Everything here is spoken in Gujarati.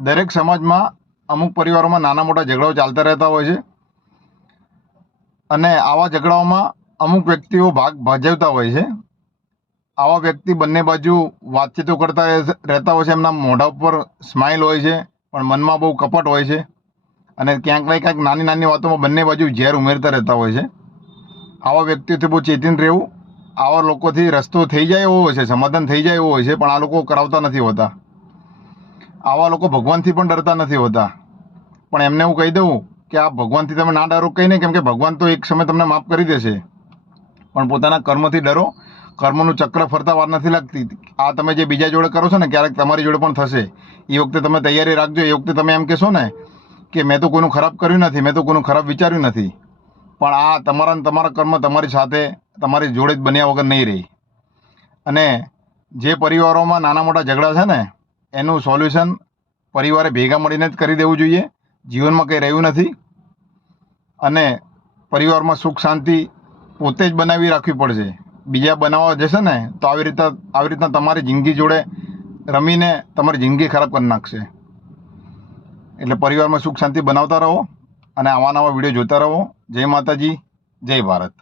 દરેક સમાજમાં અમુક પરિવારોમાં નાના મોટા ઝઘડાઓ ચાલતા રહેતા હોય છે અને આવા ઝઘડાઓમાં અમુક વ્યક્તિઓ ભાગ ભજવતા હોય છે. આવા વ્યક્તિ બંને બાજુ વાતચીતો કરતા રહેતા હોય છે. એમના મોઢા ઉપર સ્માઇલ હોય છે પણ મનમાં બહુ કપટ હોય છે અને ક્યાંક ને ક્યાંક નાની નાની વાતોમાં બંને બાજુ ઝેર ઉમેરતા રહેતા હોય છે. આવા વ્યક્તિઓથી બહુ ચેતીને રહેવું. આવા લોકોથી રસ્તો થઈ જાય એવો હોય છે, સમાધાન થઈ જાય એવો હોય છે, પણ આ લોકો કરાવતા નથી હોતા. આવા લોકો ભગવાનથી પણ ડરતા નથી હોતા. પણ એમને હું કહી દઉં કે આ ભગવાનથી તમે ના ડરો, કંઈ નહીં, કેમ કે ભગવાન તો એક સમય તમને માફ કરી દેશે, પણ પોતાના કર્મથી ડરો. કર્મનું ચક્ર ફરતા વાર નથી લાગતી. આ તમે જે બીજા જોડે કરો છો ને, ક્યારેક તમારી જોડે પણ થશે. એ વખતે તમે તૈયારી રાખજો. એ વખતે તમે એમ કહેશો ને કે મેં તો કોઈનું ખરાબ કર્યું નથી, મેં તો કોઈનું ખરાબ વિચાર્યું નથી, પણ આ તમારા કર્મ તમારી સાથે, તમારી જોડે જ બન્યા વગર નહીં રહી. અને જે પરિવારોમાં નાના મોટા ઝઘડા છે ને, એનું સોલ્યુશન પરિવારે ભેગા મળીને જ કરી દેવું જોઈએ. જીવનમાં કંઈ રહ્યું નથી. અને પરિવારમાં સુખ શાંતિ પોતે જ બનાવી રાખવી પડશે. બીજા બનાવવા જશે ને તો આવી રીતના તમારી જિંદગી જોડે રમીને તમારી જિંદગી ખરાબ કરી નાખશે. એટલે પરિવારમાં સુખ શાંતિ બનાવતા રહો અને આવા નવા વિડીયો જોતા રહો. જય માતાજી, જય ભારત.